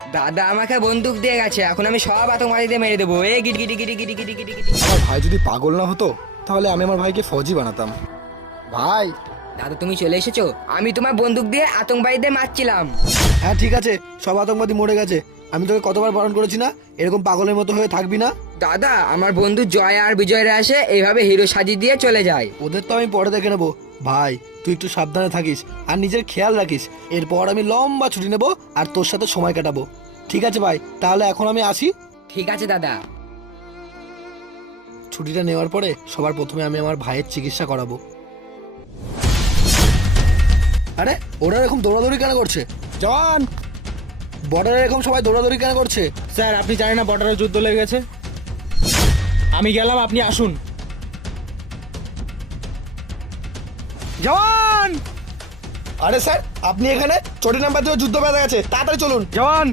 দাদা আমাকে বন্দুক দিয়ে গেছে, এখন আমি সব আতঙ্কবাদীদের মেরে দেবো। এ গিট গিটি গিটি গিটি গিটি গিটি গিটি। আমার ভাই যদি পাগল না হতো তাহলে আমি আমার ভাইকে ফৌজি বানাতাম। ভাই। দাদা তুমি চলে এসেছো? আমি তোমার বন্দুক দিয়ে আতঙ্কবাদীদের মারছিলাম। হ্যাঁ ঠিক আছে, সব আতঙ্কবাদী মরে গেছে। আমি তোকে কতবার বারণ করেছি না এরকম পাগলের মতো হয়ে থাকবি না। দাদা আমার বন্ধু জয় আর বিজয়রা আসে এইভাবে হিরো সাজিয়ে দিয়ে চলে যায়। ওদের তো আমি পরে দেখে নেবো। ভাই তুই একটু সাবধানে থাকিস আর নিজের খেয়াল রাখিস। এরপর আমি লম্বা ছুটি নেবো আর তোর সাথে সময় কাটাবো। ঠিক আছে ভাই, তাহলে এখন আমি আসি। ঠিক আছে দাদা। ছুটিটা নেওয়ার পরে সবার প্রথমে আমি আমার ভাইয়ের চিকিৎসা করাবো। আরে ওরা এরকম দৌড়াদৌড়ি কেন করছে? জওয়ান, বর্ডারে এরকম সবাই দৌড়াদৌড়ি কেন করছে? স্যার আপনি জানেন না বর্ডারে যুদ্ধ লেগে গেছে? আমি গেলাম, আপনি আসুন। জওয়ান! আরে স্যার, আপনি এখানে? চটি নাম্বার দিয়ে যুদ্ধ বেঁধে গেছে, তাড়াতাড়ি চলুন। জওয়ান!